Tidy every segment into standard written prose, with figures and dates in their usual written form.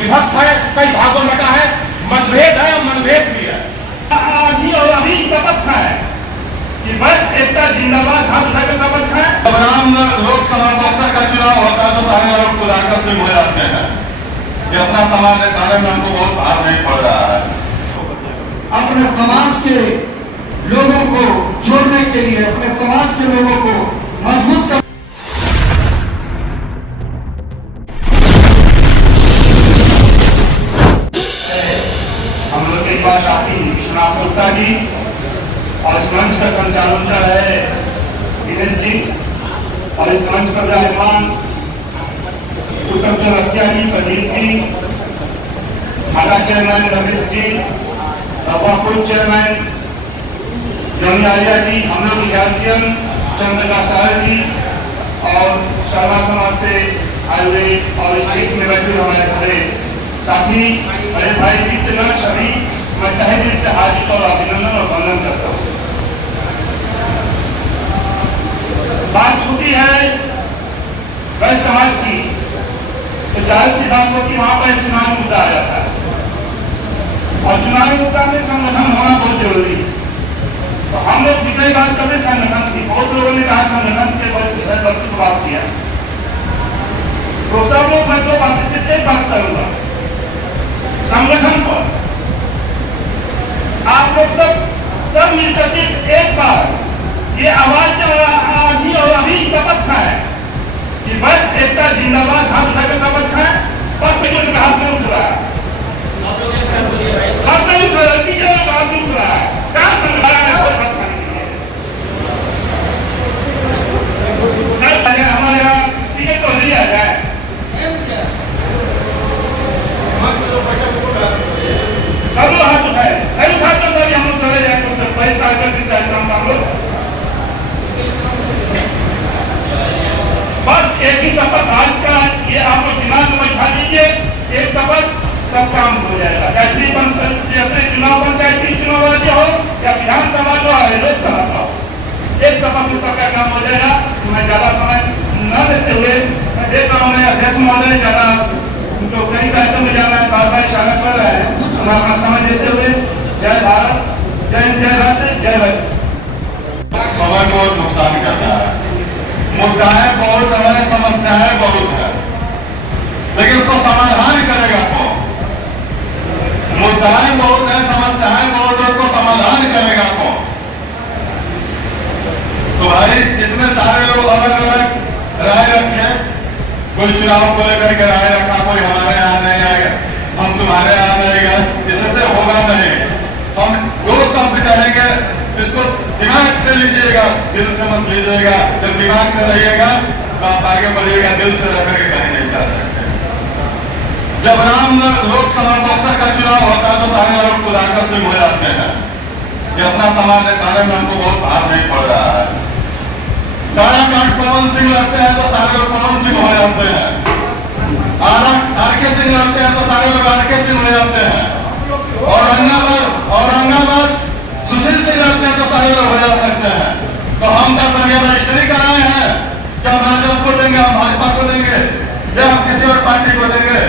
विभक्त है, कई भागों में है, मतभेद है और मनभेद भी है। आज ही और अभी शपथ है कि बस एकता जिंदाबाद, हम सब शपथ है। बलराम लोकसभा बक्सर का चुनाव होता है तो सारे लोग सुधाकर सिंह हो जाते हैं। ये अपना समाज निकालने में हमको बहुत भार नहीं पड़ रहा है। अपने समाज के लोगों को जोड़ने के लिए, अपने समाज के लोगों को मजबूत कर हम लोग के पास साथी विश्वनाथ गुप्ता जी और इस मंच का संचालन कर रहे दिनेश जी और इस मंच पर विराजमान उत्तम चौरसिया जी, प्रदीप जी, थाना चेयरमैन रमेश जी, रवापुर चेयरमैन जमी आलिया जी, हम लोग विद्यार्थियन चंद्रका साहर जी और शर्मा समाज से आए हुए और इस लीग में बैठे हमारे खड़े साथी बड़े भाई मित्र सभी, मैं तहे दिल से हार्दिक और अभिनंदन और वंदन करता हूँ। बात छूटी है वह समाज की, तो जाहिर सी बात हो कि वहां पर चुनाव मुद्दा आ जाता है और चुनाव मुद्दा में संगठन होना बहुत जरूरी है। तो हम लोग विषय बात करते संगठन की, बहुत लोगों ने कहा संगठन के विषय वस्तु को बात किया, तो सब लोग मैं दो बातें से एक बात करूंगा संगठन पर। आप लोग सब मिलकर सिर्फ एक बार ये आवाज आज ही और अभी शपथ है कि बस एकता जिंदाबाद, हम सब शपथ है। पर जो हाथ में उठ रहा है, हाथ में उठ रहा है, पीछे में हाथ में उठ रहा है, क्या संगठन हमारे यहाँ टिकट तो नहीं आ जाए, सब लोग हाथ उठाए, नहीं उठाते तो हम लोग चले जाए तो पैसा आकर किसी काम हम लोग बस एक ही शपथ आज का ये आप लोग दिमाग में बैठा लीजिए, एक शपथ सब काम हो जाएगा। चाहे अपने चुनाव पंचायती चुनाव राज्य हो या विधानसभा का हो, लोकसभा का हो, एक शपथ में सबका काम हो जाएगा। मैं ज्यादा समय न देते हुए मैं देख रहा हूँ अध्यक्ष महोदय ज्यादा तो कई कार्यक्रम में जाना है, बार बार इशारा कर रहे हैं, हम अपना समय देते हुए जय भारत, जय हिंद, जय भारत, जय वैश्य। समय को नुकसान करता है, मुद्दाएं बहुत है, समस्याएं बहुत है, लेकिन उसको समाधान करेगा कौन? मुद्दाएं बहुत है, समस्याएं बहुत है, उसको समाधान करेगा कौन? तो भाई इसमें सारे लोग अलग अलग राय रखे, कोई चुनाव को लेकर के राय रखा, कोई हमारे यहाँ नहीं आएगा, हम तुम्हारे यहाँ नहीं गए, इससे होगा नहीं। हम दो शब्द कहेंगे, इसको दिमाग से लीजिएगा, दिल से मत लीजिएगा। जब दिमाग से रहिएगा तो आप आगे बढ़िएगा, दिल से रह करके कहीं नहीं जा सकते। जब राम लोकसभा बक्सर का चुनाव होता है तो सारे लोग सुधाकर सिंह हो जाते हैं। ये अपना समाज निकालने में हमको बहुत भार नहीं पड़ रहा है। काराकाट पवन सिंह लड़ते हैं तो सारे लोग पवन सिंह हो जाते हैं, आरके सिंह लड़ते हैं तो सारे लोग आरके सिंह हो जाते हैं, औरंगाबाद सुशील सिंह लड़ते हैं तो सारे लोग हो जा सकते हैं। तो हम क्या रजिस्ट्री कराए हैं, क्या भाजपा को देंगे, हम भाजपा को देंगे या हम किसी और पार्टी को देंगे?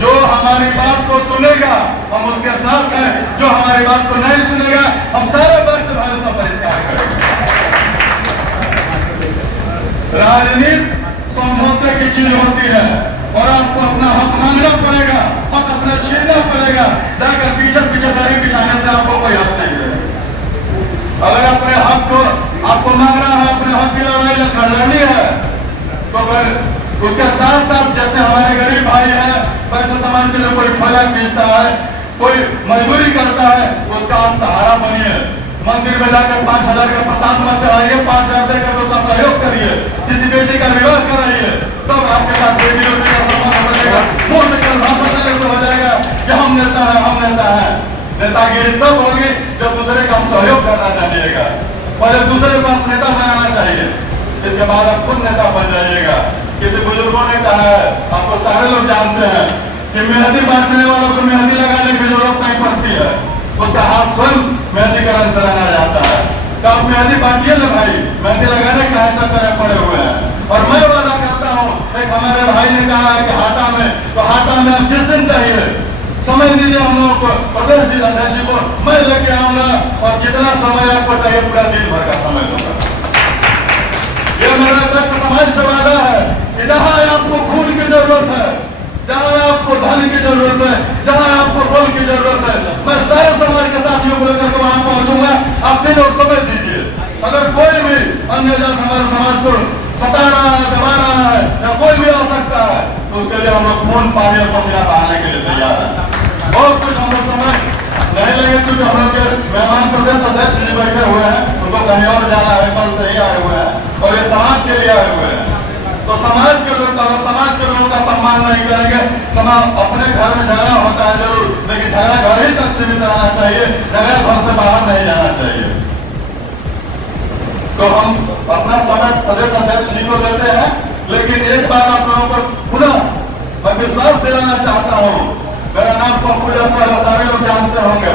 जो हमारी बात को सुनेगा हम उसके साथ हैं, जो हमारी बात को नहीं सुनेगा हम सारे वर्ष भाजपा का बहिष्कार करेंगे। राजनीति समझौते की चीज होती है और आपको अपना हक मांगना पड़ेगा, हक अपना छीनना पड़ेगा। जाकर पीछे पीछे दाढ़ी बिछाने से आपको कोई हक नहीं है। अगर अपने हक को आपको मांगना है, अपने हक की लड़ाई लड़नी है, तो फिर उसके साथ साथ जितने हमारे गरीब भाई हैं, वैसे समाज के लिए कोई फलक मिलता है, कोई मजदूरी करता है, उसका आप सहारा बनिए। मंदिर में जाकर 5,000 का प्रसाद मत चढ़ाइए, 5,000 देकर उसका सहयोग करिए, किसी बेटी का विवाह कराइए, तब आपके साथ बेटी बेटी का संबंध बनेगा। मुंह से कल भाषण देने से हो जाएगा कि हम नेता है, हम नेता है। नेतागिरी तब होगी जब दूसरे का हम सहयोग करना चाहिएगा, पहले दूसरे को आप नेता बनाना चाहिए, इसके बाद आप खुद नेता बन जाइएगा। किसी बुजुर्गों ने कहा है, आपको सारे लोग जानते हैं कि मेहंदी बांटने वालों को मेहंदी लगाने की जरूरत नहीं पड़ती है, उसका हाथ स्वयं मेहंदी का रंग से रंगा जाता है। तो आप मेहंदी बांटिए ना भाई, मेहंदी लगाने का चक्कर में पड़े हुए हैं। और मैं वादा करता हूँ, एक हमारे भाई ने कहा है कि हाटा में, तो हाटा में आप जिस दिन चाहिए को, प्रदेश अध्यक्ष जी को मैं लेके आऊंगा और जितना समय आपको चाहिए पूरा दिन भर का समय दूंगा। ये मेरा दक्ष समाज से वादा है कि जहाँ आपको खून की जरूरत है, जहाँ आपको धन की जरूरत है, जहाँ आपको बल की जरूरत है, मैं सारे समाज के साथियों को लेकर के वहां पहुंचूंगा। आप दिन और समय दीजिए। अगर कोई भी अन्य जात हमारे समाज को सता रहा है, दबा रहा है या कोई भी आ सकता है तो उसके लिए हम लोग खून पानी और पसीना बहाने के लिए तैयार है। बहुत कुछ हम लोग समय नहीं लगे क्योंकि हम लोग के मेहमान प्रदेश अध्यक्ष जी बैठे हुए हैं, उनको कहीं और जाना है, कल से ही आए हुए हैं और ये समाज के लिए आए हुए हैं। तो समाज के लोग अगर समाज के लोगों का सम्मान नहीं करेंगे, समाज अपने घर में झगड़ा होता है जरूर, लेकिन झगड़ा घर ही तक सीमित रहना चाहिए, झगड़ा घर से बाहर नहीं जाना चाहिए। तो हम अपना समय प्रदेश अध्यक्ष जी को देते हैं, लेकिन एक बात आप लोगों को पुनः मैं विश्वास दिलाना चाहता हूँ। मेरा नाम पप्पू जायसवाल, सारे लोग जानते होंगे।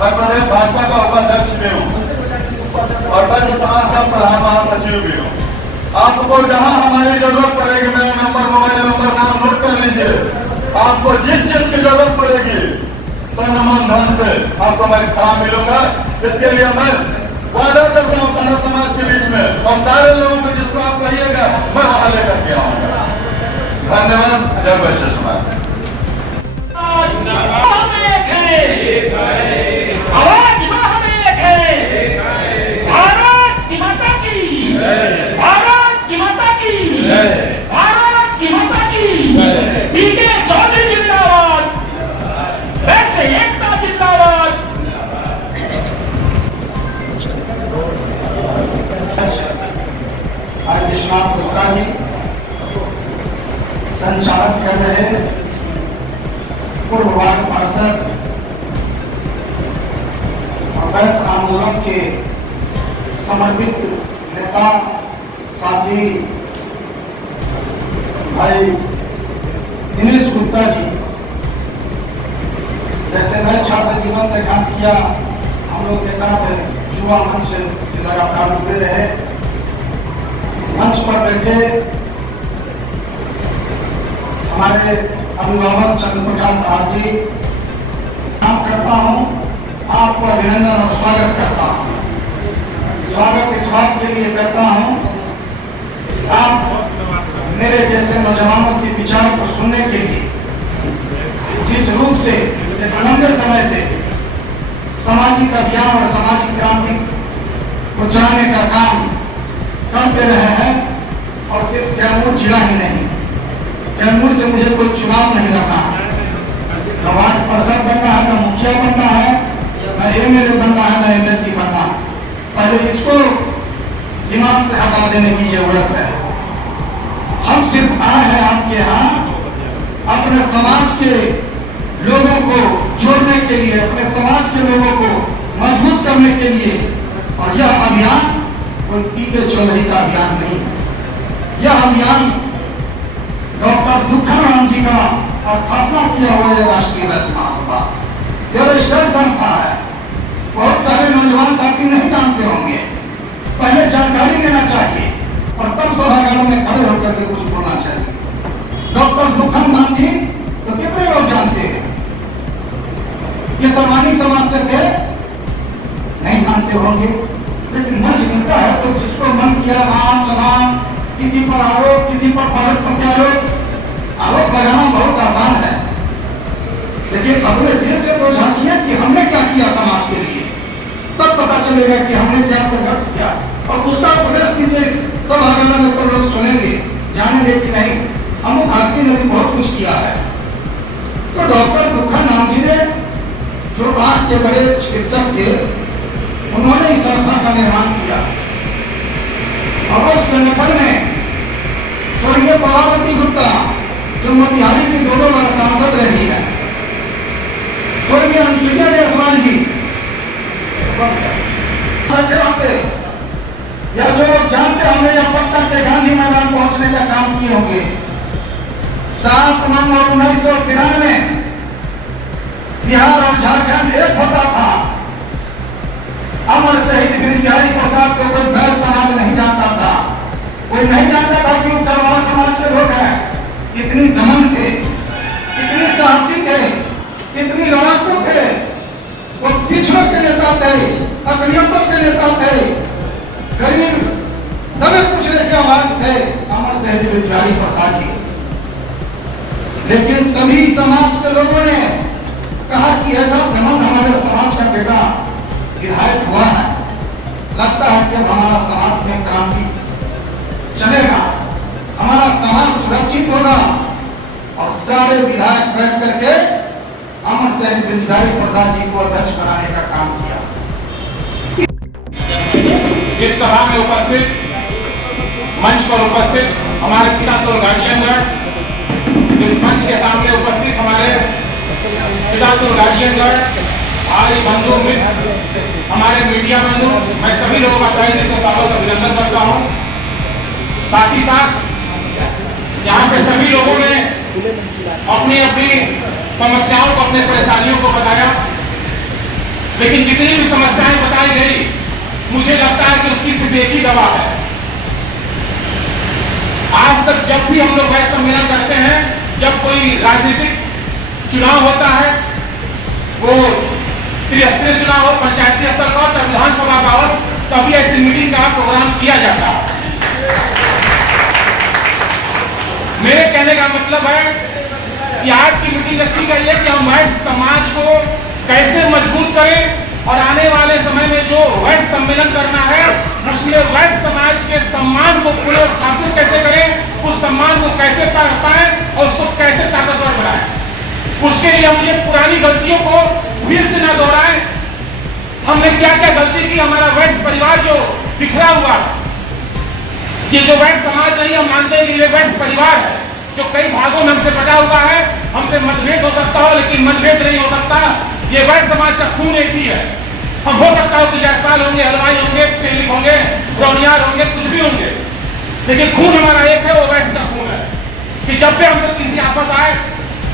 मैं प्रदेश भाजपा का उपाध्यक्ष भी हूँ और मैं समाज का प्रधान महासचिव भी हूँ। आपको जहां हमारी जरूरत पड़ेगी, मेरा नंबर, मोबाइल नंबर, नाम नोट कर लीजिए। आपको जिस चीज की जरूरत पड़ेगी तन मन धन से आपको मैं खड़ा मिलूंगा। इसके लिए मैं वादा करता हूँ सारे समाज के बीच में और सारे लोगों को जिसको आप कहिएगा मैं वहां लेकर के आऊंगा। धन्यवाद। जय वैश्य समाज। विश्वनाथ गुप्ता जी संचालन कर रहे पूर्व वार्ड पार्षद और वैश्य आंदोलन के समर्पित नेता साथी भाई दिनेश गुप्ता जी, जैसे मैं छात्र जीवन से काम किया, हम लोग के साथ युवा मंच से लगातार जुड़े रहे, मंच पर बैठे हमारे अभिभावक चंद्र प्रकाश साहब जी, काम करता हूँ, आपको अभिनंदन और स्वागत करता हूँ। स्वागत इस बात के लिए करता हूँ, आप मेरे जैसे नौजवानों के विचार को सुनने के लिए जिस रूप से एक लंबे समय से सामाजिक अभियान और सामाजिक क्रांति को चलाने का काम करते रहे हैं, और सिर्फ कैमूर जिला ही नहीं, कैमूर से मुझे कोई चुनाव नहीं लगा, न वार्ड पार्षद बनना है, न मुखिया बनना है, न एमएलए बनना है, न एमएलसी बनना है। पहले इसको दिमाग से हटा देने की जरूरत है। हम सिर्फ आए हैं आपके यहाँ अपने समाज के लोगों को जोड़ने के लिए, अपने समाज के लोगों को मजबूत करने के लिए, और यह अभियान कोई पीके चौधरी का अभियान नहीं है। यह अभियान डॉक्टर दुखन जी का स्थापना किया हुआ है राष्ट्रीय वैश्य महासभा, यह रजिस्टर्ड संस्था है। बहुत सारे नौजवान साथी नहीं जानते होंगे, पहले जानकारी लेना चाहिए और तब सभागार में खड़े होकर के कुछ बोलना चाहिए। डॉक्टर दुखन जी तो कितने लोग जानते हैं? ये सर्वानी समाज से थे, नहीं जानते होंगे, लेकिन मंच मिलता है तो जिसको मन किया नाम सलाम, किसी पर आरोप, किसी पर प्रत्यारोप, आरोप लगाना बहुत आसान है, लेकिन अपने दिल से तो झांकिए कि हमने क्या किया समाज के लिए, तब पता चलेगा कि हमने क्या संघर्ष किया। और उसका प्रदर्शन कीजिए इस सभागार में तो लोग सुनेंगे, जानेंगे कि नहीं हम भारतीय ने भी बहुत कुछ किया है। तो डॉक्टर दुखन जी ने, जो आज के बड़े चिकित्सक थे, उन्होंने इस संस्था का निर्माण किया और उस संगठन में स्वर्गीय प्रभावती गुप्ता, जो मोतिहारी की 2 बार सांसद रही है, स्वर्गीय अनुसुईया जायसवाल जी, या जो जानते होंगे या पक्का के गांधी मैदान पहुंचने का काम किए होंगे। 7 नवंबर 1993 बिहार और झारखंड एक होता था। अमर शहीद बिहारी प्रसाद को कोई वैश्य समाज नहीं जानता था, कोई नहीं जानता था कि वो गढ़वाल समाज के लोग हैं। इतनी दमन थे, इतनी साहसी थे, इतनी लड़ाक लड़ाकू थे, वो पिछड़ों के नेता थे, अकलियतों के नेता थे, गरीब दबे कुचले के आवाज थे अमर शहीद बिहारी प्रसाद जी। लेकिन सभी समाज के लोगों ने कहा कि ऐसा धर्म हमारे समाज का बेटा विधायक हुआ है, लगता है कि हमारा समाज में क्रांति चलेगा, हमारा समाज सुरक्षित होगा। और सारे विधायक बैठ करके अमर शहीद बिहारी प्रसाद जी को अध्यक्ष बनाने का काम किया। इस सभा में उपस्थित, मंच पर उपस्थित हमारे पितातुल गार्जियनगण, इस मंच के सामने उपस्थित हमारे पितातुल गार्जियनगण, भाई बंधु मित्र, हमारे मीडिया बंधु, मैं सभी लोगों का तहे दिल से स्वागत अभिनंदन करता हूँ। साथ ही साथ यहाँ पे सभी लोगों ने अपनी अपनी समस्याओं को, अपने परेशानियों को बताया, लेकिन जितनी भी समस्याएं बताई गई मुझे लगता है कि उसकी सिर्फ एक ही दवा है। आज तक जब भी हम लोग वह सम्मेलन करते हैं, जब कोई राजनीतिक चुनाव होता है, वो त्रिस्तरीय चुनाव हो, पंचायती स्तर का हो, चाहे विधानसभा का हो, तभी ऐसी मीटिंग का प्रोग्राम किया जाता है। मेरे कहने का मतलब है कि आज की मीटिंग रखी गई है कि हम वैश्य समाज को कैसे मजबूत करें और आने वाले समय में जो वैश्य सम्मेलन करना है उसमें वैश्य समाज के सम्मान को पुनर्स्थापित कैसे करें, उस सम्मान को कैसे पाएं और उसको कैसे ताकतवर बनाएं। उसके लिए हम ये पुरानी गलतियों को फिर से न दोहराएं। हमने क्या क्या गलती की, हमारा वैश्य परिवार जो बिखरा हुआ, ये जो वैश्य समाज नहीं, हम मानते हैं कि ये वैश्य परिवार है जो कई भागों में हमसे बटा हुआ है। हमसे मतभेद हो सकता हो लेकिन मतभेद नहीं हो सकता। ये वैश्य समाज का खून एक ही है। हम हो सकता हो कि जायसवाल होंगे, हलवाई होंगे, तेलिक होंगे, ब्रौनियार होंगे, कुछ भी होंगे, लेकिन खून हमारा एक है, वो वैश्य का खून है। कि जब भी हम लोग किसी आफत आए,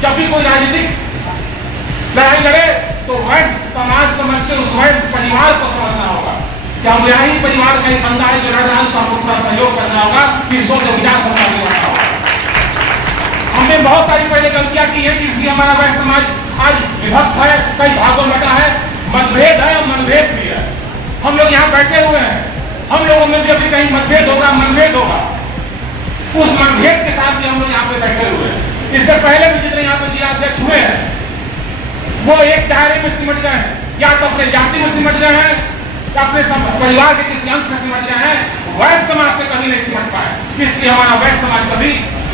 जब भी कोई राजनीतिक लड़ाई लड़े, तो वैश्य समाज समझ के उस वैश्य परिवार को समझना होगा कि हम यही परिवार का एक बंदा है जो लड़ रहा है, उसका हमको पूरा सहयोग करना होगा, कि सोच विचार करना होगा। हमने बहुत सारी पहले गलतियां की है, इसलिए हमारा वैश्य समाज आज विभक्त है, कई भागों में बटा है, मतभेद है और मनभेद भी है। हम लोग यहाँ बैठे हुए हैं, हम लोगों में भी अभी कहीं मतभेद होगा, मनभेद होगा, उस मनभेद के साथ भी हम लोग यहाँ पे बैठे हुए हैं। इससे पहले भी जितने यहाँ पे जिलाध्यक्ष हुए हैं वो एक दायरे में सिमट गए हैं, या तो अपने जाति में सिमट गए हैं, या अपने परिवार के किसी अंश से सिमट गए हैं, वैश्य समाज से कभी नहीं सिमट पाए। इसलिए हमारा वैश्य समाज कभी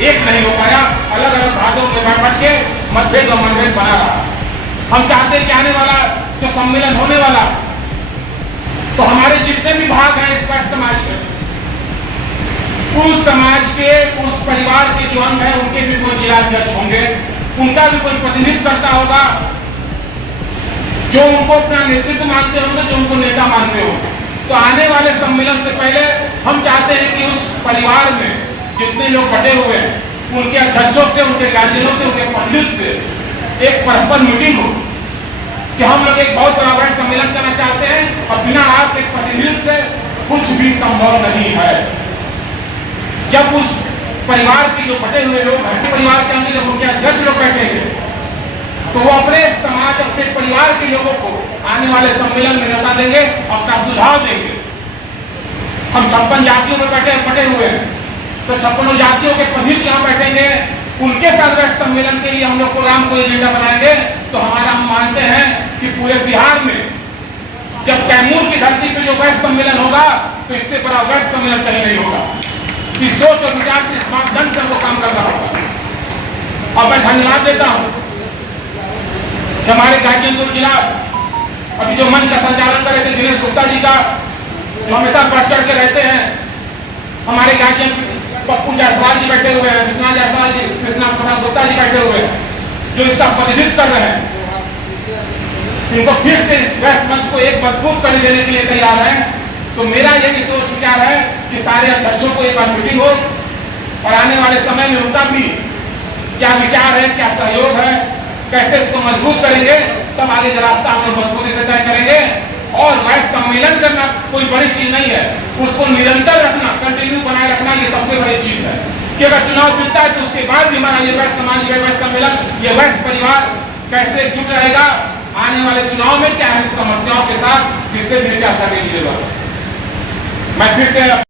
एक नहीं हो पाया, अलग अलग भागों में बैठ के मतभेद और मनभेद बना रहा। हम चाहते हैं कि आने वाला जो सम्मेलन होने वाला, तो हमारे जितने भी भाग हैं इस वैश्य समाज के, उस समाज के, उस परिवार के जो अंग है उनके भी कोई जिलाध्यक्ष होंगे, उनका भी कोई प्रतिनिधित्व करता होगा, जो उनको अपना नेतृत्व मानते होंगे, जो उनको नेता मानते होंगे। तो आने वाले सम्मेलन से पहले हम चाहते हैं कि उस परिवार में जितने लोग बटे हुए हैं, उनके अध्यक्षों से, उनके गार्जियनों से, उनके पंडित से एक परस्पर मीटिंग हो कि हम लोग एक बहुत बड़ा वैश्य सम्मेलन करना चाहते हैं और बिना आपके प्रतिनिधित्व से कुछ भी संभव नहीं है। जब उस परिवार के जो बटे हुए लोग हैं, परिवार के अंदर जब उनके अध्यक्ष लोग बैठेंगे, तो वो अपने समाज, अपने परिवार के लोगों को आने वाले सम्मेलन में न्योता देंगे, अपना सुझाव देंगे। हम 56 जातियों में बटे हुए हैं, तो 56 जातियों के प्रतिनिधि यहाँ बैठेंगे, उनके साथ वैश्य सम्मेलन के लिए हम लोग प्रोग्राम को एजेंडा बनाएंगे। तो हमारा हम मानते हैं कि पूरे बिहार में जब कैमूर की धरती पर जो वैश्य सम्मेलन होगा, तो इससे बड़ा वैश्य सम्मेलन कहीं नहीं होगा। इस सोच और विचार से, इस मापदंड से हमको काम करना होगा। और मैं धन्यवाद देता हूँ हमारे गाजीपुर जिला अभी जो मंच का संचालन कर रहे थे दिनेश गुप्ता जी का, जो हमेशा बढ़ चढ़ के रहते हैं। हमारे गाजीपुर पप्पू जायसवाल जी बैठे हुए हैं, कृष्णा जायसवाल जी, कृष्णा प्रसाद गुप्ता जी बैठे हुए हैं, जो इसका प्रतिनिधित्व कर रहे हैं। इनको फिर से इस वैश्य मंच को एक मजबूत कर देने के लिए तैयार है। तो मेरा यही सोच विचार है कि सारे अध्यक्षों को एक बार मीटिंग हो और आने वाले समय में उनका भी क्या विचार है, क्या सहयोग है, कैसे इसको मजबूत करेंगे, तब आगे का रास्ता हम लोग मजबूती से तय करेंगे। और वैश्य सम्मेलन करना कोई बड़ी चीज नहीं है, उसको निरंतर रखना, कंटिन्यू बनाए रखना, ये सबसे बड़ी चीज है। कि अगर चुनाव जीतता है तो उसके बाद भी हमारा ये वैश्य समाज, ये वैश्य सम्मेलन, ये वैश्य परिवार कैसे जुट रहेगा, आने वाले चुनाव में चाहे समस्याओं के साथ किसके दिल चाहता नहीं, मैं फिर से